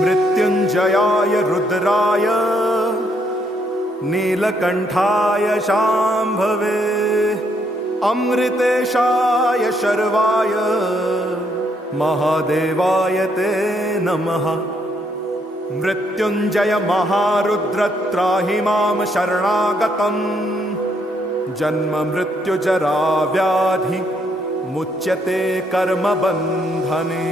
मृत्युंजयाय रुद्राय नीलकंठाय शांभवे अमृतेशाय शर्वाय महादेवाय ते नमः। मृत्युंजय महारुद्र त्राहि मां शरणागतम् जन्म मृत्यु जरा व्याधि मुच्यते कर्म बंधने।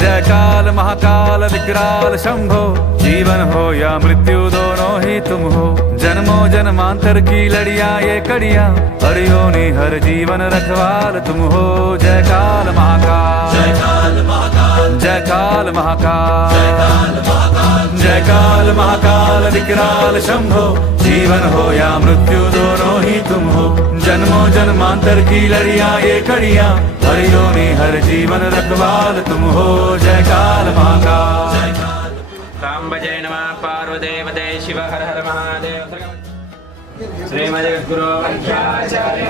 जय काल महाकाल विकराल शंभो, जीवन हो या मृत्यु दोनों ही तुम हो। जन्मों जन्मांतर की लड़िया ये कड़िया, हरियों हर जीवन रखवाल तुम हो। जय काल महाकाल, जय काल महाकाल, जय काल महाकाल, जय काल महाकाल, जय काल महाकाल विकराल शंभो, जीवन हो या मृत्यु दोनों ही तुम हो। जन्मों जन्मांतर की लड़िया ये कड़िया, हरियों हर जीवन रखवाल तुम हो। जय काल महाकाल, जय काल। राम भजे नमः पार्वदेवते शिव हर हर महादेव। श्रीमद्गुरु वंशाचार्य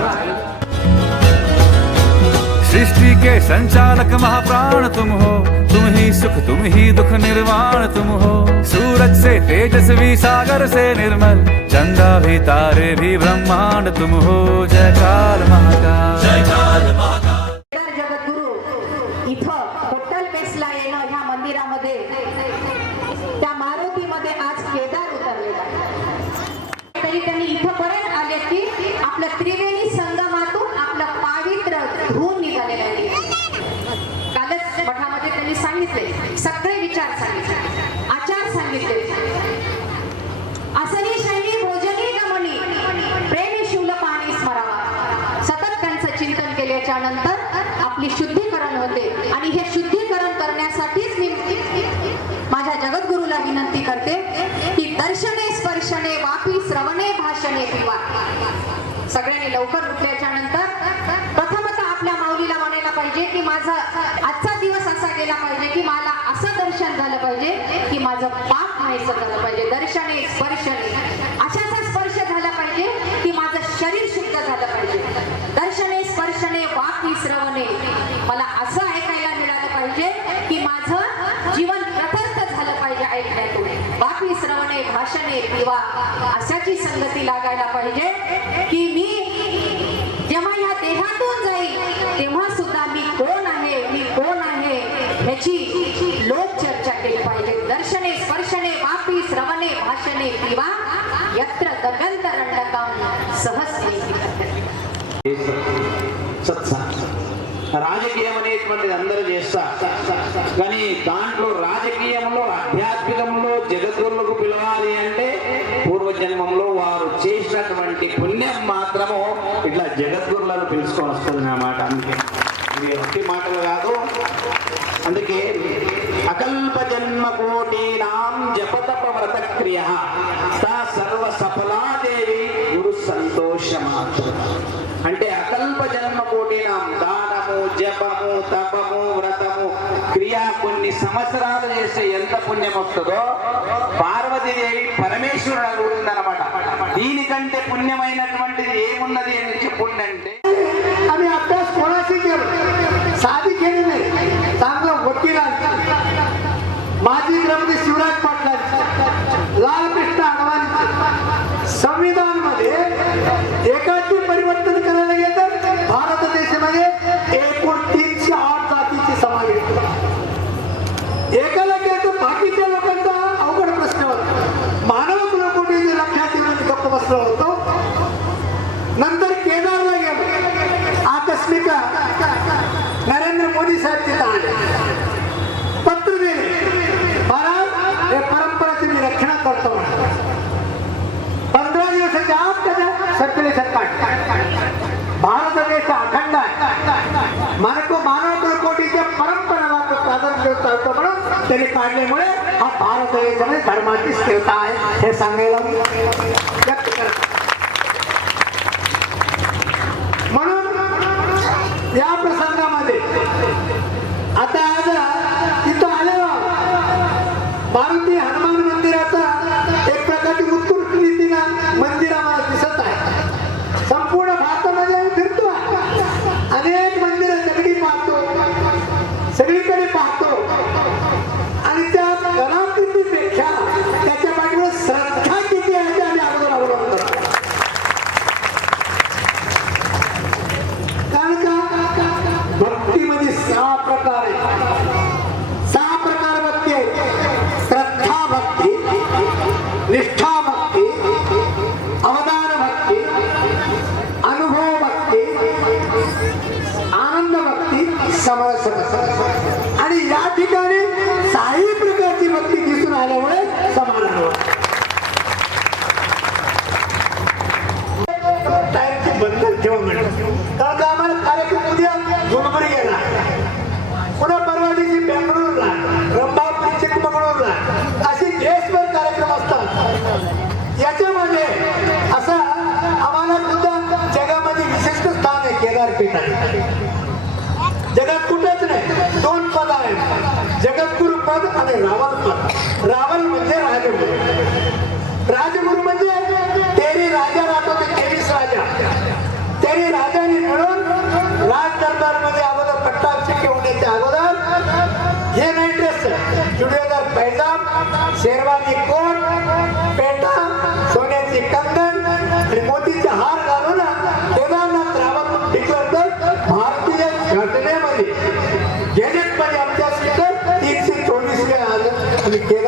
सृष्टि के संचालक महाप्राण तुम हो। तुम ही सुख तुम ही दुख निर्वाण तुम हो। सूरज से तेजस्वी सागर से निर्मल, चंदा भी तारे भी ब्रह्मांड तुम हो। जय काल महाकाल, जय काल महाकाल। जगद्गुरु इथं होटल बेसला येणं ह्या मंदिरामध्ये त्या मारुतीमध्ये आज केदार उतरलेला आहे। तरी त्यांनी इथं पर्यंत आले की आपल्या त्रिवेणी संगमातून आपलं पावित्र धुवून निघालेलं आहे। कालच मठामध्ये त्यांनी सांगितले, सगळे विचार सांगितले, आचार सांगितले। असनी शैली भोजनी गमनी प्रेमी शिवल पाणी स्मरावा। सतत त्यांचं चिंतन केल्याच्या नंतर आपली शुद्धीकरण होते आणि हे शुद्धीकरण करण्यासाठीच मी माझ्या जगद्गुरूला विनंती करते की दर्शने स्पर्शने वापी श्रवणे भाषणे किंवा सगळ्यांनी लवकर उठल्याच्या नंतर प्रथमतः आपल्या माऊलीला म्हणायला पाहिजे की माझा आजचा दिवस असा गेला पाहिजे की मला असं दर्शन झालं पाहिजे की माझं पाप नाहीसं झालं पाहिजे। दर्शने स्पर्शने अशाचा स्पर्श झाला पाहिजे की माझं शरीर शुद्ध झालं पाहिजे। दर्शने स्पर्शने वापी श्रवणे मला असं ऐकायला मिळालं पाहिजे की माझं जीवन प्रतर्थ झालं पाहिजे ऐकण्यातून। वापी श्रवणे भाषणे किंवा अशाची संगती लागायला पाहिजे की मी जेव्हा या देहातून जाईल तेव्हा सुद्धा मी कोण आहे ह्याची लोक चर्चा केली पाहिजे। दर्शने स्पर्शने वापी श्रवणे भाषणे किंवा यत्र दगंतरंडकं सहस्रेति రాజకీయం అనేటువంటిది అందరూ చేస్తారు, కానీ దాంట్లో రాజకీయంలో ఆధ్యాత్మికంలో జగద్గురులకు పిలవాలి అంటే పూర్వజన్మంలో వారు చేసినటువంటి పుణ్యం మాత్రము ఇట్లా జగద్గురులను పిలుచుకొని వస్తుంది అన్నమాట। అందుకే ఇది ఒట్టి మాటలు కాదు, అందుకే అకల్ప జన్మ కోటీనాం జపతప వ్రత క్రియ తా సర్వ సఫలాదేవి గురు సంతోషమాత్ర అంటే అకల్ప జన్మ కోటీనాం దానము జపము తపము వ్రతము క్రియ కొన్ని సంవత్సరాలు చేస్తే ఎంత పుణ్యం వస్తుందో పార్వతీదేవి పరమేశ్వరుడు అడుగుతుందన్నమాట। దీనికంటే పుణ్యమైనటువంటిది ఏమున్నది అని చెప్పుండి అంటే आम्ही अभ्यास कोणाशी केलो, साधी केली नाही, चांगलं वकिलांचा माजी ग्रामपंचायत शिवराज पाटलांचा लालकृष्ण अडवाणीचा संविधान मध्ये एकाची परिवर्तन करायला गेलं भारत देशामध्ये एकूण 308 जातीची समावेश एकाला केलं बाकीच्या लोकांचा अवघड प्रश्न होता। मानव कुलकोटी लक्षात येऊन गप्प बसलो होतो। नंतर केदारला गेलो, आकस्मिक नरेंद्र मोदी साहेब तिथं आले, पत्र दिले, महाराज हे परंपरेची मी रक्षणा करतो। 15 दिवसाच्या आत त्याच्या सर्क्युलेशन काढ। भारत देश अखंड आहे, मानव कुलकोटीच्या परंपरेला प्राधान्य करतो म्हणून त्यांनी काढल्यामुळे हा भारत देशामध्ये धर्माची स्थिरता आहे हे सांगायला व्यक्त करतो। म्हणून या प्रसंगामध्ये आता आज तिथं आलेलो मारुती हनुमान मंदिराचा एक प्रकारची उत्कृष्ट रीतीनं मंदिर आम्हाला दिसत आहे। संपूर्ण भारतामध्ये कुठंच नाही. 2 पद आहेत, जगद्गुरु पद आणि रावल पद. रावल म्हणजे राजगुरु. राजगुरु म्हणजे तेरी राजा राहतो ते 23 राजा. तेरी राजाने मिळून राज दरबारमध्ये अगोदर पट्टाभिषेक होण्याच्या अगोदर हे नाही ड्रेस, जुडेदार पैजाम, शेरवानी कोट, पेटा, सोन्याची कंगन आणि मोतीचे हार घालून केदारनाथ रावण डिक्लेअर कर. भारतीय घटनेमध्ये गॅजेटमध्ये आमच्या 324 आणि केदार